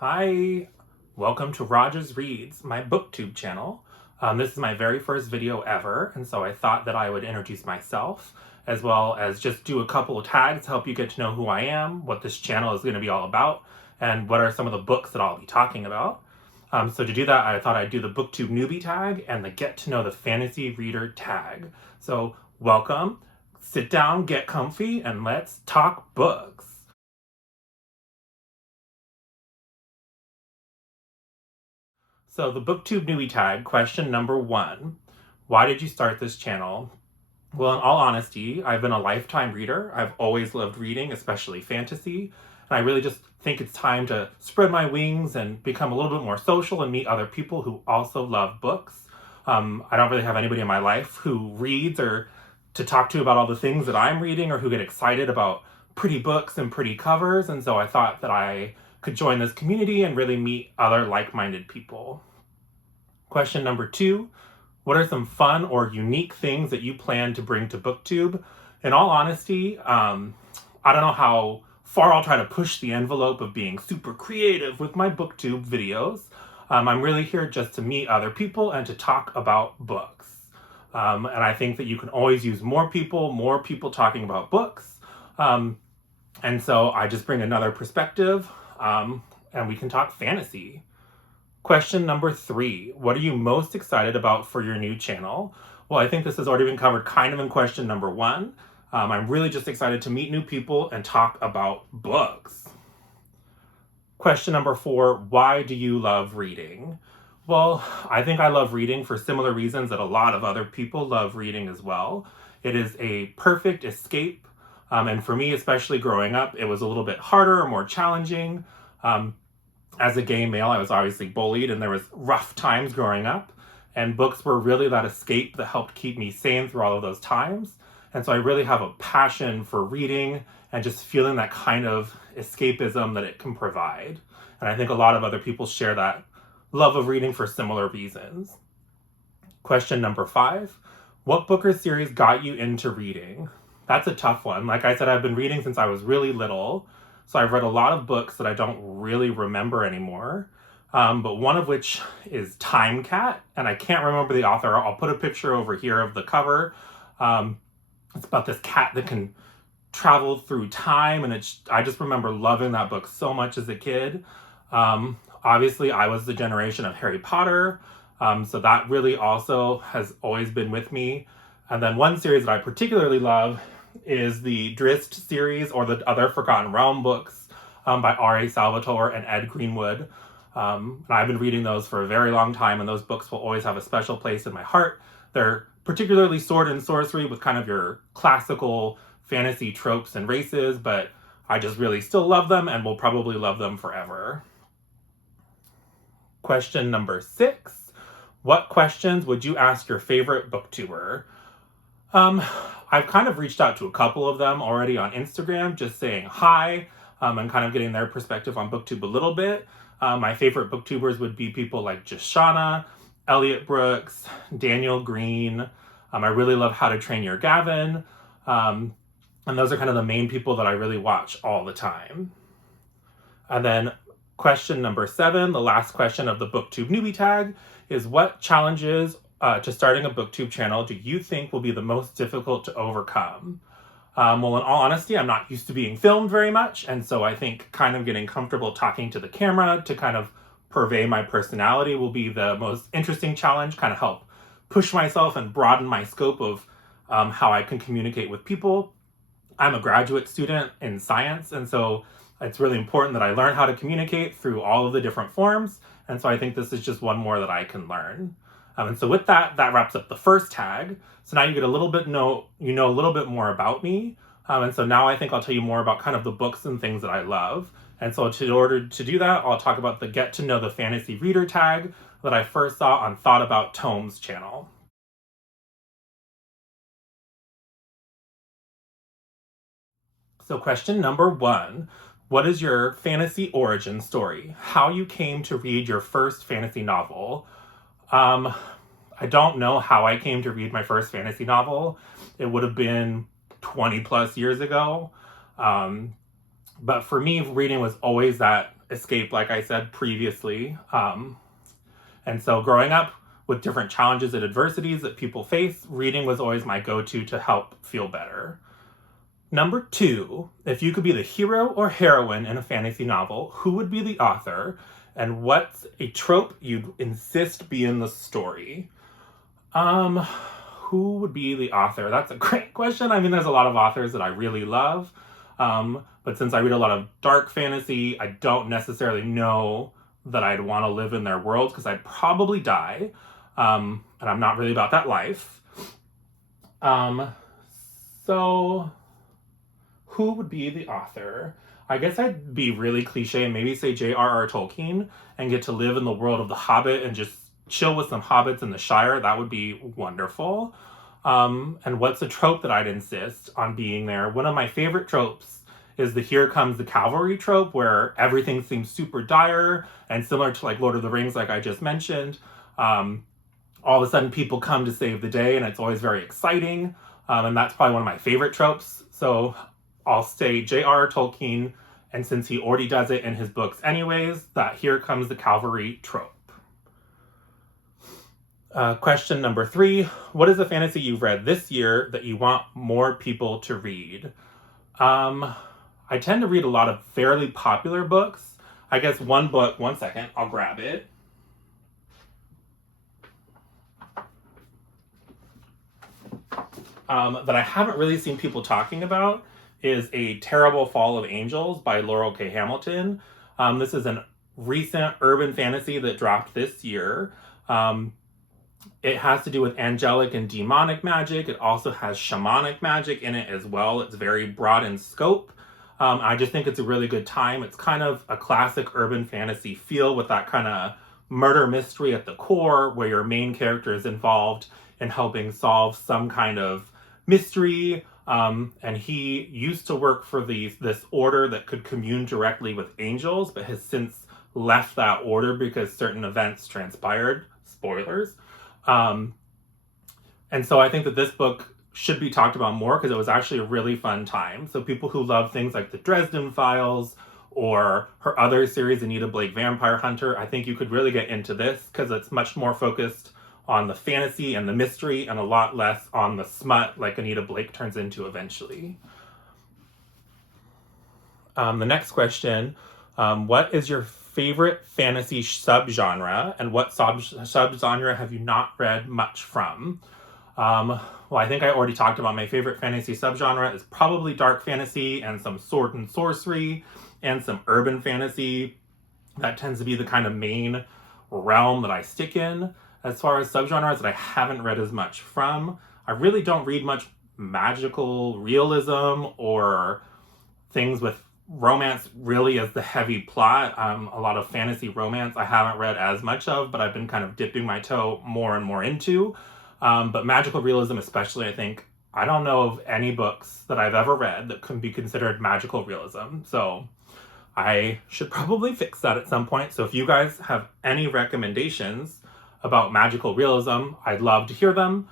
Hi, welcome to Rogers Reads, my booktube channel. This is my very first video ever, and so I thought that I would introduce myself, as well as just do a couple of tags to help you get to know who I am, what this channel is going to be all about, and what are some of the books that I'll be talking about. So to do that, I thought I'd do the Booktube Newbie tag and the Get to Know the Fantasy Reader tag. So welcome, sit down, get comfy, and let's talk books. So the Booktube Newbie tag, question number 1. Why did you start this channel? Well, in all honesty, I've been a lifetime reader. I've always loved reading, especially fantasy. And I really just think it's time to spread my wings and become a little bit more social and meet other people who also love books. I don't really have anybody in my life who reads or to talk to about all the things that I'm reading or who get excited about pretty books and pretty covers. And so I thought that I could join this community and really meet other like-minded people. Question number 2, what are some fun or unique things that you plan to bring to BookTube? In all honesty, I don't know how far I'll try to push the envelope of being super creative with my BookTube videos. I'm really here just to meet other people and to talk about books. And I think that you can always use more people talking about books. And so I just bring another perspective, and we can talk fantasy. Question number 3, what are you most excited about for your new channel? Well, I think this has already been covered kind of in question number 1. I'm really just excited to meet new people and talk about books. Question number 4, why do you love reading? Well, I think I love reading for similar reasons that a lot of other people love reading as well. It is a perfect escape, and for me, especially growing up, it was a little bit harder or more challenging. As a gay male, I was obviously bullied and there was rough times growing up, and books were really that escape that helped keep me sane through all of those times. And so I really have a passion for reading and just feeling that kind of escapism that it can provide. And I think a lot of other people share that love of reading for similar reasons. Question number 5, what book or series got you into reading? That's a tough one. Like I said, I've been reading since I was really little. So I've read a lot of books that I don't really remember anymore, but one of which is Time Cat, and I can't remember the author. I'll put a picture over here of the cover. It's about this cat that can travel through time, and I just remember loving that book so much as a kid. Obviously, I was the generation of Harry Potter, so that really also has always been with me. And then one series that I particularly love is the Drizzt series, or the other Forgotten Realm books by R.A. Salvatore and Ed Greenwood. And I've been reading those for a very long time, and those books will always have a special place in my heart. They're particularly sword and sorcery with kind of your classical fantasy tropes and races, but I just really still love them and will probably love them forever. Question number 6, what questions would you ask your favorite booktuber? I've kind of reached out to a couple of them already on Instagram, just saying hi, and kind of getting their perspective on BookTube a little bit. My favorite booktubers would be people like Jashana, Elliot Brooks, Daniel Green. I really love How to Train Your Gavin. And those are kind of the main people that I really watch all the time. And then question number 7, the last question of the BookTube Newbie tag, is what challenges to starting a BookTube channel do you think will be the most difficult to overcome? Well, in all honesty, I'm not used to being filmed very much, and so I think kind of getting comfortable talking to the camera to kind of purvey my personality will be the most interesting challenge, kind of help push myself and broaden my scope of how I can communicate with people. I'm a graduate student in science, and so it's really important that I learn how to communicate through all of the different forms, and so I think this is just one more that I can learn. And so with that wraps up the first tag. So now you get a little bit a little bit more about me. And so now I think I'll tell you more about kind of the books and things that I love. And so in order to do that, I'll talk about the Get to Know the Fantasy Reader tag that I first saw on Thought About Tomes channel. So question number 1, what is your fantasy origin story? How you came to read your first fantasy novel? I don't know how I came to read my first fantasy novel. It would have been 20 plus years ago. But for me, reading was always that escape, like I said previously. And so growing up with different challenges and adversities that people face, reading was always my go-to to help feel better. Number 2, if you could be the hero or heroine in a fantasy novel, who would be the author? And what's a trope you'd insist be in the story? Who would be the author? That's a great question. I mean, there's a lot of authors that I really love. But since I read a lot of dark fantasy, I don't necessarily know that I'd want to live in their world because I'd probably die. And I'm not really about that life. So who would be the author? I guess I'd be really cliche and maybe say J.R.R. Tolkien and get to live in the world of The Hobbit and just chill with some hobbits in the Shire. That would be wonderful. And what's a trope that I'd insist on being there? One of my favorite tropes is the here comes the cavalry trope, where everything seems super dire and similar to like Lord of the Rings, like I just mentioned. All of a sudden people come to save the day and it's always very exciting. And that's probably one of my favorite tropes. So I'll say J.R.R. Tolkien, and since he already does it in his books anyways, that here comes the cavalry trope. Question number 3, what is a fantasy you've read this year that you want more people to read? I tend to read a lot of fairly popular books. I guess one book, one second, I'll grab it. That I haven't really seen people talking about is A Terrible Fall of Angels by Laurel K. Hamilton. This is a recent urban fantasy that dropped this year. It has to do with angelic and demonic magic. It also has shamanic magic in it as well. It's very broad in scope. I just think it's a really good time. It's kind of a classic urban fantasy feel with that kind of murder mystery at the core, where your main character is involved in helping solve some kind of mystery. And he used to work for this order that could commune directly with angels, but has since left that order because certain events transpired. Spoilers. And so I think that this book should be talked about more because it was actually a really fun time. So people who love things like the Dresden Files or her other series, Anita Blake Vampire Hunter, I think you could really get into this because it's much more focused on the fantasy and the mystery and a lot less on the smut like Anita Blake turns into eventually. The next question, what is your favorite fantasy subgenre, and what subgenre have you not read much from? Well, I think I already talked about my favorite fantasy subgenre is probably dark fantasy and some sword and sorcery and some urban fantasy. That tends to be the kind of main realm that I stick in. As far as subgenres that I haven't read as much from, I really don't read much magical realism or things with romance really as the heavy plot. A lot of fantasy romance I haven't read as much of, but I've been kind of dipping my toe more and more into. But magical realism especially, I think, I don't know of any books that I've ever read that can be considered magical realism. So I should probably fix that at some point. So if you guys have any recommendations about magical realism, I'd love to hear them.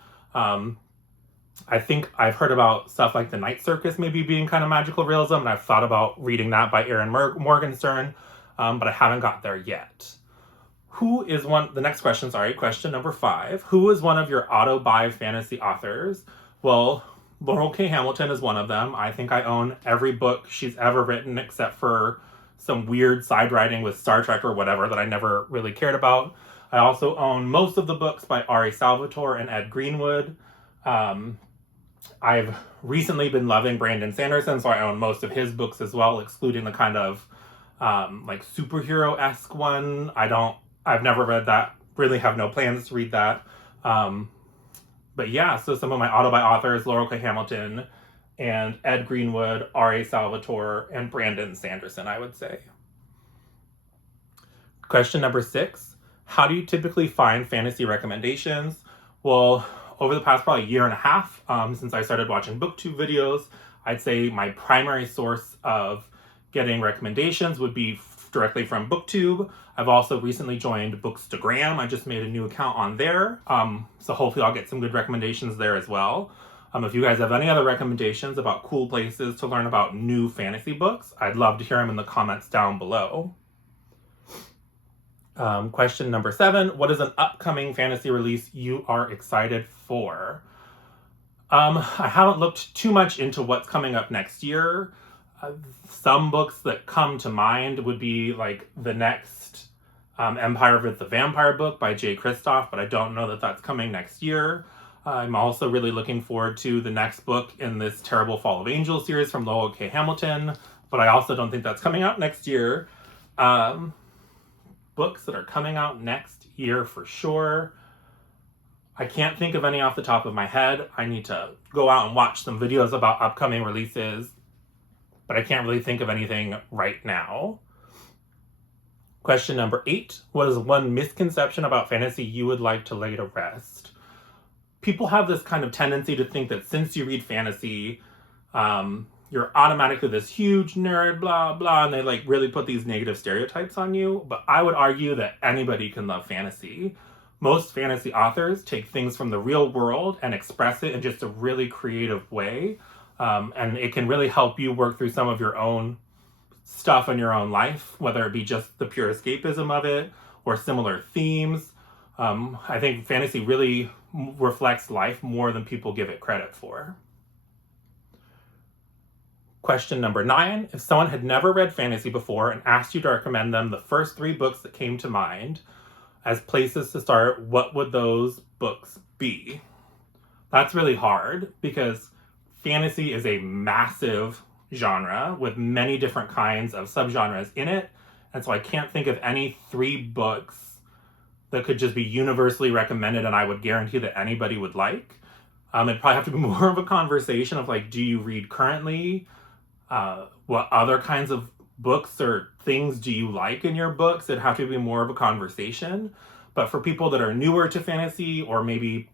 I think I've heard about stuff like The Night Circus maybe being kind of magical realism, and I've thought about reading that by Erin Morgenstern, but I haven't got there yet. The next question, question number 5. Who is one of your auto-buy fantasy authors? Well, Laurel K. Hamilton is one of them. I think I own every book she's ever written except for some weird side writing with Star Trek or whatever that I never really cared about. I also own most of the books by R.A. Salvatore and Ed Greenwood. I've recently been loving Brandon Sanderson, so I own most of his books as well, excluding the kind of like superhero-esque one. I've never read that, really have no plans to read that. But yeah, so some of my auto-buy authors, Laurel K. Hamilton and Ed Greenwood, R.A. Salvatore, and Brandon Sanderson, I would say. Question number 6. How do you typically find fantasy recommendations? Well, over the past probably year and a half, since I started watching Booktube videos, I'd say my primary source of getting recommendations would be directly from Booktube. I've also recently joined Bookstagram. I just made a new account on there. So hopefully I'll get some good recommendations there as well. If you guys have any other recommendations about cool places to learn about new fantasy books, I'd love to hear them in the comments down below. Question number 7, what is an upcoming fantasy release you are excited for? I haven't looked too much into what's coming up next year. Some books that come to mind would be like the next Empire with the Vampire book by Jay Kristoff, but I don't know that that's coming next year. I'm also really looking forward to the next book in this Terrible Fall of Angels series from Lowell K. Hamilton, but I also don't think that's coming out next year. Books that are coming out next year for sure. I can't think of any off the top of my head. I need to go out and watch some videos about upcoming releases, but I can't really think of anything right now. Question number 8, what is one misconception about fantasy you would like to lay to rest? People have this kind of tendency to think that since you read fantasy, you're automatically this huge nerd, blah, blah, and they like really put these negative stereotypes on you. But I would argue that anybody can love fantasy. Most fantasy authors take things from the real world and express it in just a really creative way. And it can really help you work through some of your own stuff in your own life, whether it be just the pure escapism of it or similar themes. I think fantasy really reflects life more than people give it credit for. Question number 9, if someone had never read fantasy before and asked you to recommend them the first 3 books that came to mind as places to start, what would those books be? That's really hard because fantasy is a massive genre with many different kinds of subgenres in it. And so I can't think of any 3 books that could just be universally recommended and I would guarantee that anybody would like. It'd probably have to be more of a conversation of like, do you read currently? What other kinds of books or things do you like in your books? It'd have to be more of a conversation. But for people that are newer to fantasy or maybe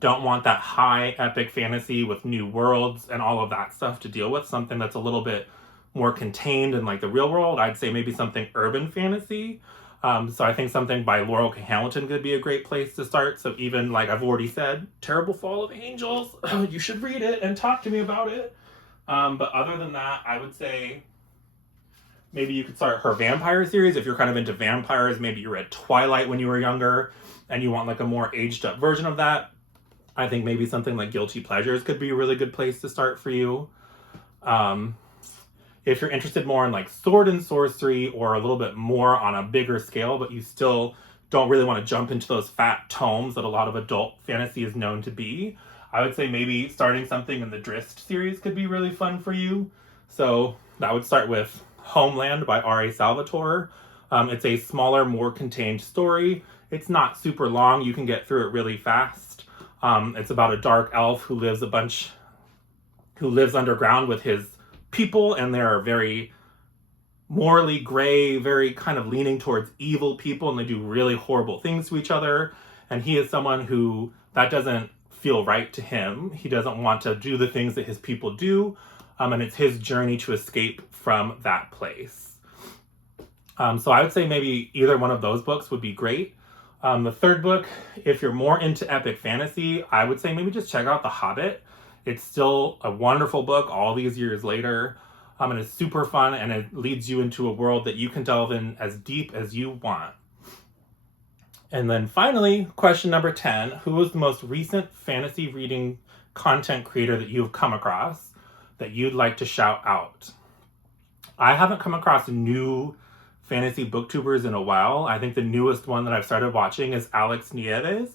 don't want that high epic fantasy with new worlds and all of that stuff to deal with, something that's a little bit more contained in like the real world, I'd say maybe something urban fantasy. So I think something by Laurel K. Hamilton could be a great place to start. So even like I've already said, Terrible Fall of Angels, you should read it and talk to me about it. But other than that, I would say maybe you could start her vampire series if you're kind of into vampires. Maybe you read Twilight when you were younger and you want like a more aged up version of that. I think maybe something like Guilty Pleasures could be a really good place to start for you. If you're interested more in like sword and sorcery or a little bit more on a bigger scale, but you still don't really want to jump into those fat tomes that a lot of adult fantasy is known to be, I would say maybe starting something in the Drizzt series could be really fun for you. So that would start with Homeland by R.A. Salvatore. It's a smaller, more contained story. It's not super long. You can get through it really fast. It's about a dark elf who lives underground with his people, and they're very morally gray, very kind of leaning towards evil people, and they do really horrible things to each other. And he is someone who that doesn't feel right to him. He doesn't want to do the things that his people do, and it's his journey to escape from that place. So I would say maybe either one of those books would be great. The third book, if you're more into epic fantasy, I would say maybe just check out The Hobbit. It's still a wonderful book all these years later, and it's super fun, and it leads you into a world that you can delve in as deep as you want. And then finally, question number 10, who is the most recent fantasy reading content creator that you've come across that you'd like to shout out? I haven't come across new fantasy booktubers in a while. I think the newest one that I've started watching is Alex Nieves.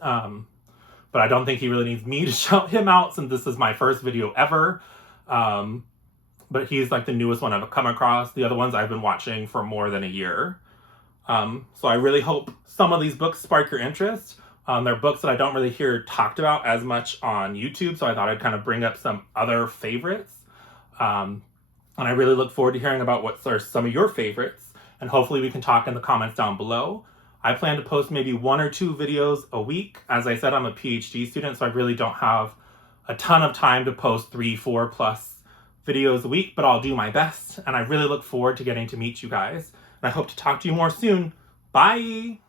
But I don't think he really needs me to shout him out since this is my first video ever. But he's like the newest one I've come across. The other ones I've been watching for more than a year. So I really hope some of these books spark your interest. They're books that I don't really hear talked about as much on YouTube, so I thought I'd kind of bring up some other favorites. And I really look forward to hearing about what are some of your favorites, and hopefully we can talk in the comments down below. I plan to post maybe 1 or 2 videos a week. As I said, I'm a PhD student, so I really don't have a ton of time to post 3, 4 plus videos a week, but I'll do my best, and I really look forward to getting to meet you guys. And I hope to talk to you more soon. Bye!